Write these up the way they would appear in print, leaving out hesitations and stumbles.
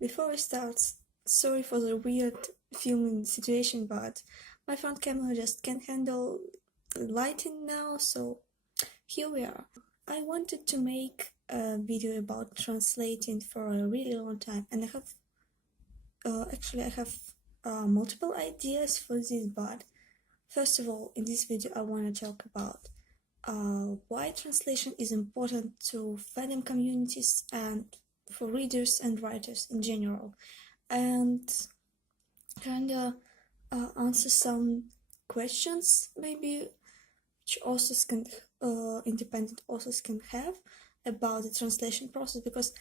Before we start, sorry for the weird filming situation, but my front camera just can't handle the lighting now, so here we are. I wanted to make a video about translating for a really long time, and I have multiple ideas for this, but first of all, in this video I want to talk about why translation is important to fandom communities and for readers and writers in general, and kinda answer some questions maybe which authors can, independent authors can have about the translation process, because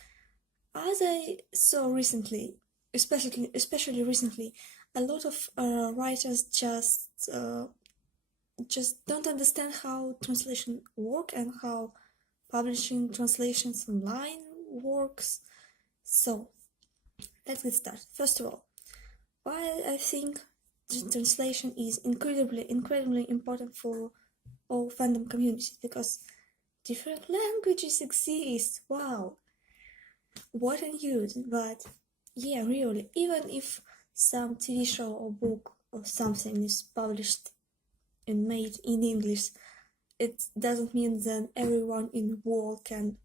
as I saw recently, especially recently, a lot of writers just don't understand how translation work and how publishing translations online works. So let's get started. First of all, why I think translation is incredibly important for all fandom communities, because different languages exist. Wow, what a news! But yeah, really, even if some TV show or book or something is published and made in English, it doesn't mean that everyone in the world can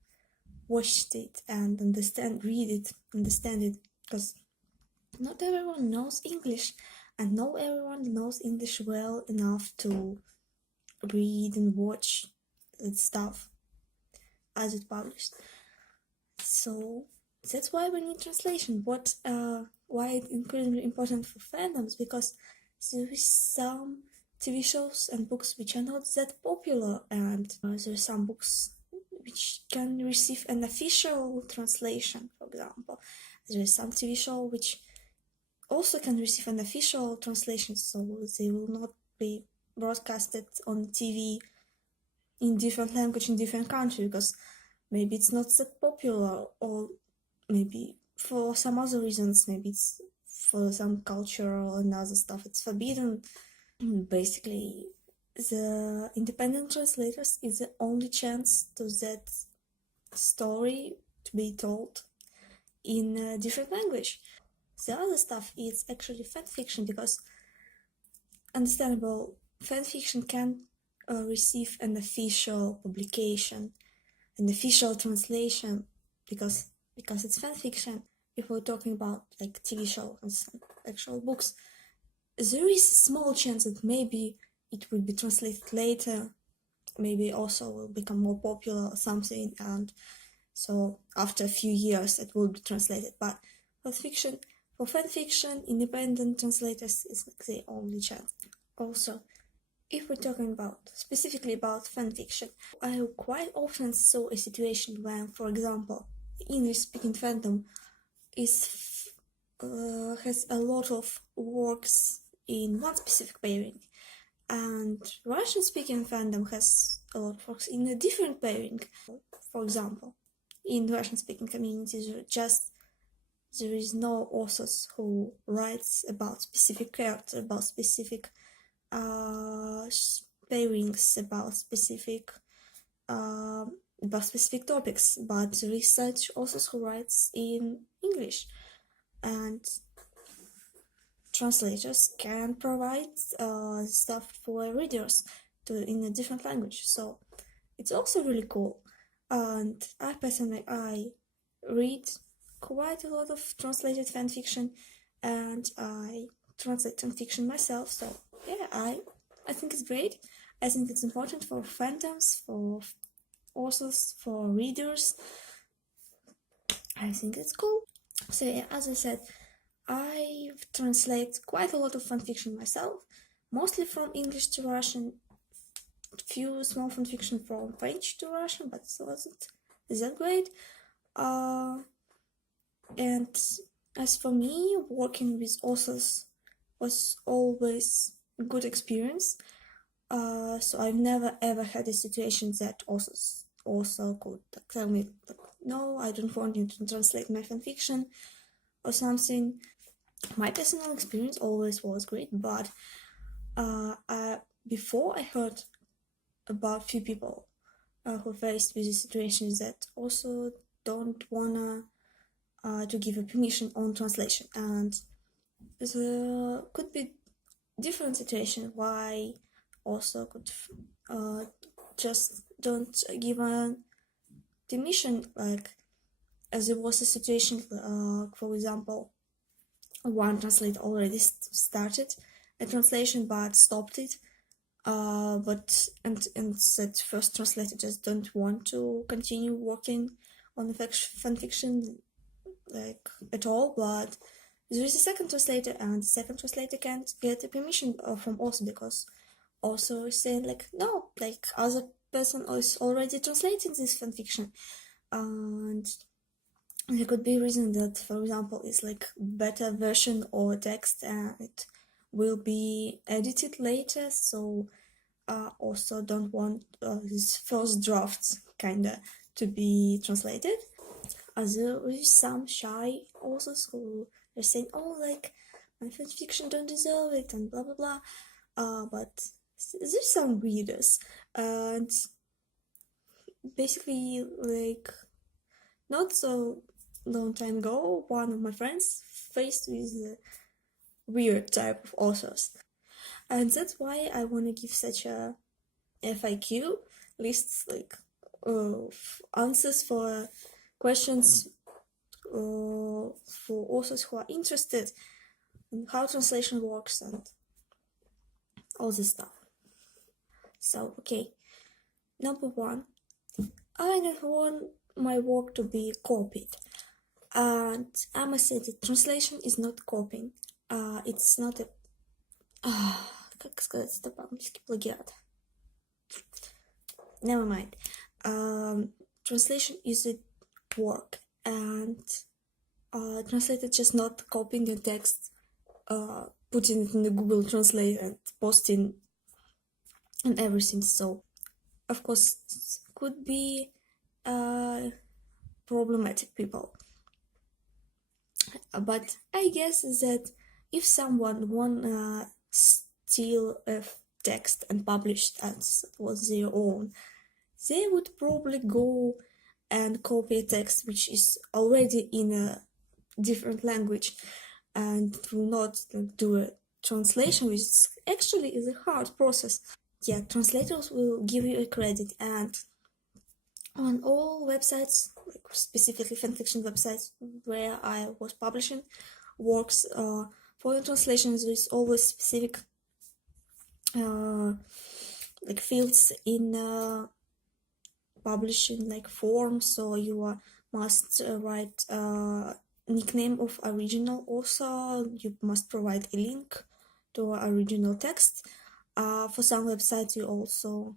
watch it and understand it, because not everyone knows English, and not everyone knows English well enough to read and watch stuff as it's published. So that's why we need translation. Why it's incredibly important for fandoms, because there is some TV shows and books which are not that popular, and there are some books which can receive an official translation. For example, there is some TV show which also can receive an official translation, so they will not be broadcasted on TV in different language in different country, because maybe it's not that popular, or maybe for some other reasons, maybe it's for some cultural and other stuff it's forbidden. Basically, the independent translators is the only chance to that story to be told in a different language. The other stuff is actually fanfiction, because understandable, fanfiction can receive an official publication, an official translation, because it's fanfiction. If we're talking about like TV shows and actual books, there is a small chance that maybe it will be translated later, maybe also will become more popular or something, and so after a few years it will be translated. But for fanfiction, independent translators is like the only chance. Also, if we're talking specifically about fanfiction, I quite often saw a situation when, for example, the English-speaking fandom has a lot of works in one specific pairing, and Russian-speaking fandom has a lot of works in a different pairing. For example, in Russian-speaking communities, there is no authors who writes about specific characters, about specific pairings, about specific topics, but there is such authors who writes in English, and translators can provide stuff for readers in a different language. So it's also really cool. And I personally read quite a lot of translated fanfiction, and I translate fanfiction myself. So yeah, I think it's great. I think it's important for fandoms, for authors, for readers. I think it's cool. So yeah, as I said, I translate quite a lot of fanfiction myself, mostly from English to Russian, few small fanfiction from French to Russian, but it wasn't that great. And as for me, working with authors was always a good experience. So I've never ever had a situation that authors also could tell me, no, I don't want you to translate my fanfiction or something. My personal experience always was great, but before I heard about few people who faced with the situations that also don't wanna to give a permission on translation, and there could be different situation why also could just don't give a permission, like as there was a situation, for example, one translator already started a translation but stopped it, but that first translator just don't want to continue working on the fanfiction like at all, but there is a second translator, and the second translator can't get a permission from also, because also is saying like, no, like other person is already translating this fanfiction, and there could be a reason that, for example, is like better version or text and it will be edited later, so also don't want these first drafts kinda to be translated. There is some shy authors who are saying, oh, like my fanfiction don't deserve it and blah blah blah, but there's some readers, and basically like not so long time ago, one of my friends faced with a weird type of authors, and that's why I want to give such a FAQ lists, like answers for questions for authors who are interested in how translation works and all this stuff. So okay, number one, I don't want my work to be copied, and I must say that translation is not copying. It's not a как сказать это по-английски, плагиат. Never mind. Translation is a work, and translator just not copying the text, putting it in the Google Translate and posting and everything. So of course could be problematic people, but I guess that if someone wanna steal a text and publish as it was their own, they would probably go and copy a text which is already in a different language and will not do a translation, which actually is a hard process. Yeah, translators will give you a credit, and on all websites, like specifically fanfiction websites where I was publishing works, for the translations there is always specific like fields in publishing, like forms, so you must write nickname of original author, you must provide a link to original text. For some websites you also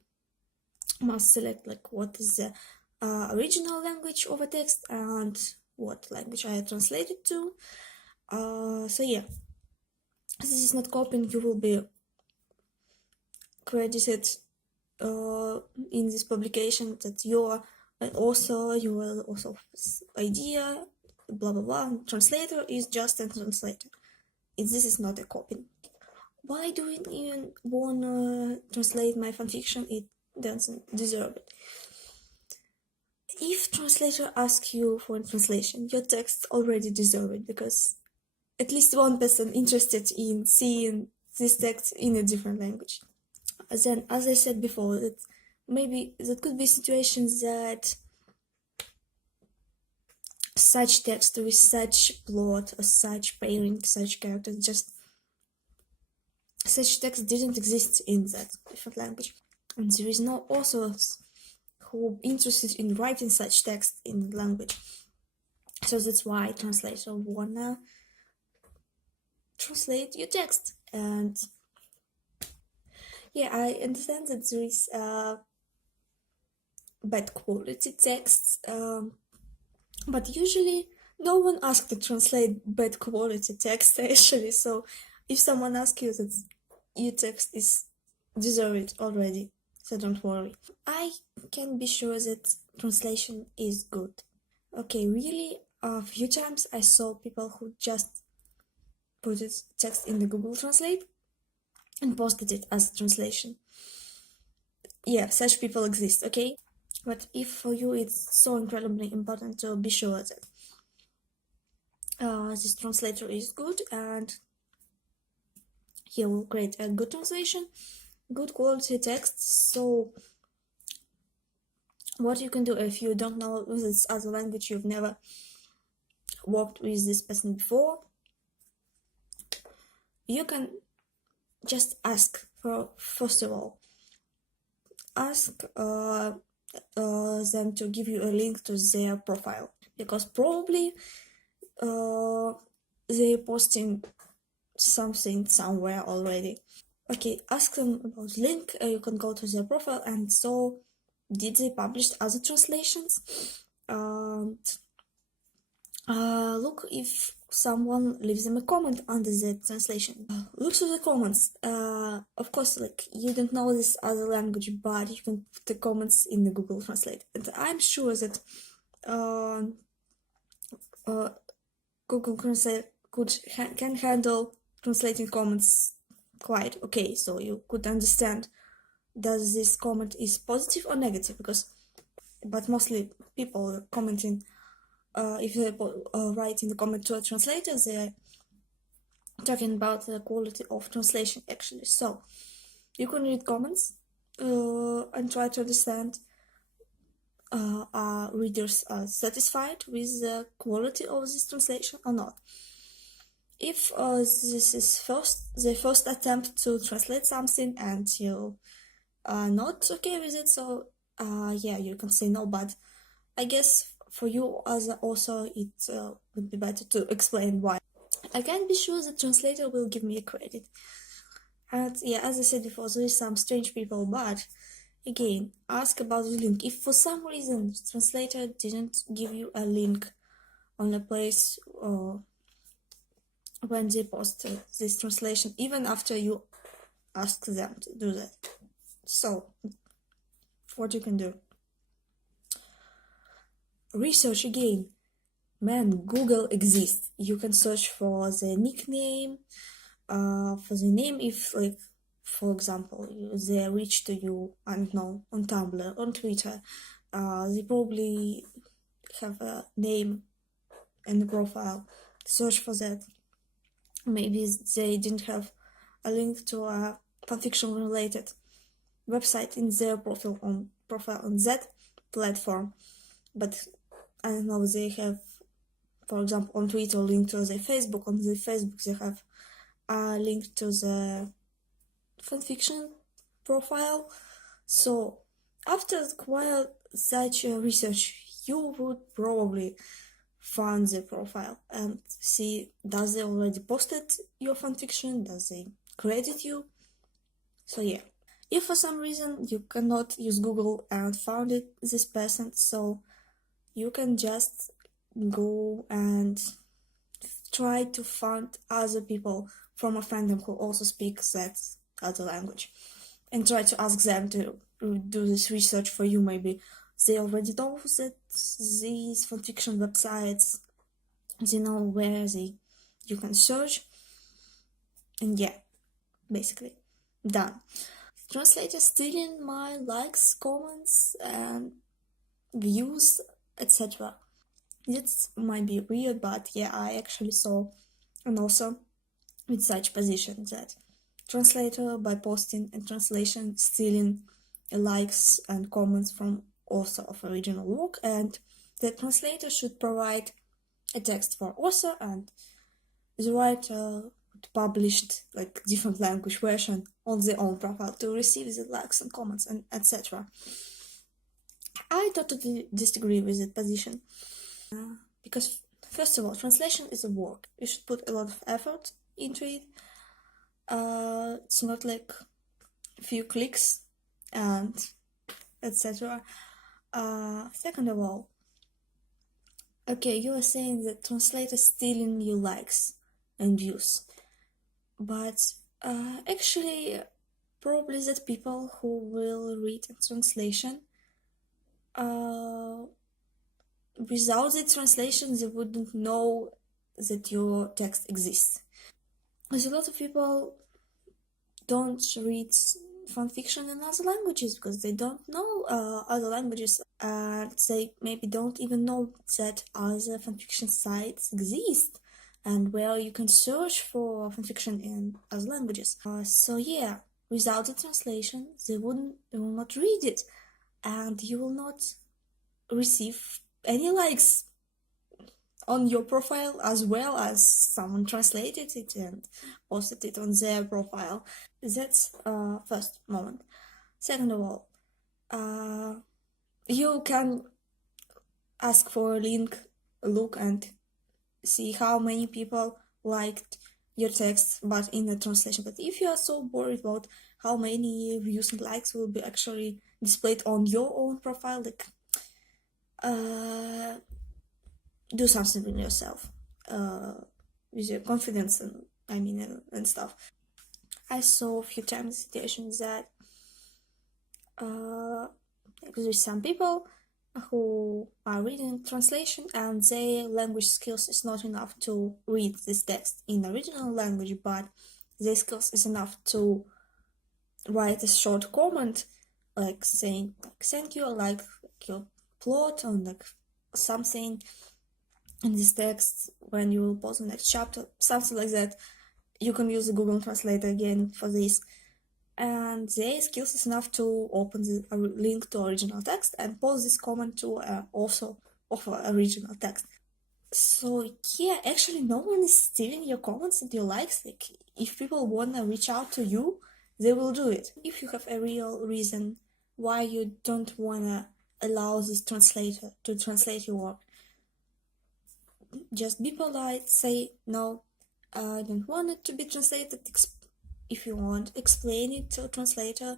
must select like what is the original language of a text and what language I translated to. So yeah, this is not copying. You will be credited in this publication that you're an author, you are also idea, blah blah blah. Translator is just a translator. This is not a copying. Why do you even wanna translate my fanfiction? It doesn't deserve it. If translator asks you for a translation, your text already deserve it, because at least one person interested in seeing this text in a different language. Then, as I said before, that maybe there could be situations that such text with such plot or such pairing, such characters, just such text didn't exist in that different language, and there is no authors who are interested in writing such text in language. So that's why translator wanna translate your text. And yeah, I understand that there is bad quality texts, but usually no one asks to translate bad quality text actually. So if someone asks you, that your text is deserve it already, so don't worry. I can be sure that translation is good. Okay, really, a few times I saw people who just put it text in the Google Translate and posted it as a translation. Yeah, such people exist, okay? But if for you it's so incredibly important to be sure that this translator is good and he will create a good translation, good quality text. So what you can do if you don't know this other language, you've never worked with this person before, you can just ask for, first of all, ask them to give you a link to their profile, because probably they're posting something somewhere already. Okay, ask them about the link. You can go to their profile and so did they publish other translations, and look if someone leaves them a comment under the translation. Look to the comments. Of course, like, you don't know this other language, but you can put the comments in the Google Translate, and I'm sure that Google Translate can handle translating comments quite okay, so you could understand does this comment is positive or negative, but mostly people commenting, if they write in the comment to a translator, they're talking about the quality of translation actually. So you can read comments and try to understand are readers satisfied with the quality of this translation or not. If this is the first attempt to translate something and you are not okay with it, so yeah, you can say no, but I guess for you as an author, it would be better to explain why. I can't be sure the translator will give me a credit. And yeah, as I said before, there is some strange people, but again, ask about the link. If for some reason the translator didn't give you a link on a place when they post this translation, even after you ask them to do that, so what you can do? Research again. Man, Google exists. You can search for the nickname, for the name, if, like, for example, they reach to you, I don't know, on Tumblr, on Twitter, they probably have a name in the profile. Search for that. Maybe they didn't have a link to a fanfiction related website in their profile on that platform, but I don't know, they have, for example, on Twitter, link to their Facebook. On the Facebook, they have a link to the fanfiction profile. So after quite such research, you would probably find the profile and see, does they already posted your fanfiction, does they credit you? So yeah, if for some reason you cannot use Google and found this person, so you can just go and try to find other people from a fandom who also speak that other language, and try to ask them to do this research for you. Maybe they already know that these fanfiction websites, they know where you can search, and yeah, basically done. Translator stealing my likes, comments, and views, etc. This might be weird, but yeah, I actually saw an author with such position that translator, by posting and translation, stealing likes and comments from author of original work, and the translator should provide a text for author, and the writer published like different language version on their own profile to receive the likes and comments and etc. I totally disagree with that position, because first of all, translation is a work. You should put a lot of effort into it. It's not like a few clicks and etc. Second of all, okay, you are saying that translator stealing your likes and views, but actually probably that people who will read a translation, without the translation they wouldn't know that your text exists. There's a lot of people don't read fanfiction in other languages because they don't know other languages, and they maybe don't even know that other fanfiction sites exist, and where you can search for fanfiction in other languages. So yeah, without the translation, they will not read it, and you will not receive any likes on your profile, as well as someone translated it and posted it on their profile. That's first moment. Second of all, you can ask for a link, look and see how many people liked your text, but in the translation. But if you are so worried about how many views and likes will be actually displayed on your own profile, like do something with yourself, with your confidence and stuff. I saw a few times situations that there's some people who are reading translation and their language skills is not enough to read this text in original language, but their skills is enough to write a short comment, like saying like thank you, like your plot, or like something in this text when you will post the next chapter, something like that. You can use the Google Translator again for this. And their skills is enough to open the link to original text and post this comment to also offer original text. So yeah, actually no one is stealing your comments and your likes. Like, if people wanna reach out to you, they will do it. If you have a real reason why you don't wanna allow this translator to translate your work, just be polite, say no, I don't want it to be translated. If you want, explain it to a translator,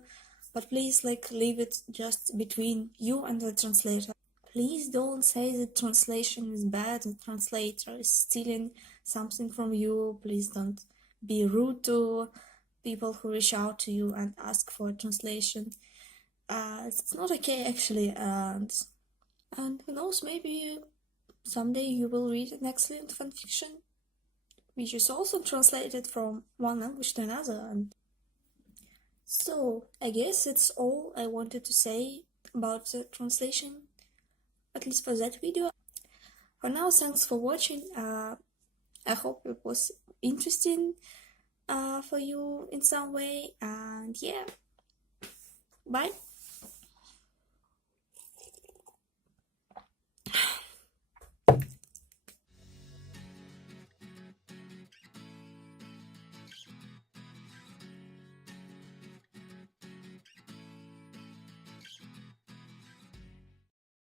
but please leave it just between you and the translator. Please don't say the translation is bad, the translator is stealing something from you. Please don't be rude to people who reach out to you and ask for a translation. It's not okay, actually, and who knows, maybe someday you will read an excellent fanfiction which is also translated from one language to another. And so I guess that's all I wanted to say about the translation, at least for that video. For now, thanks for watching. I hope it was interesting for you in some way, and yeah, bye.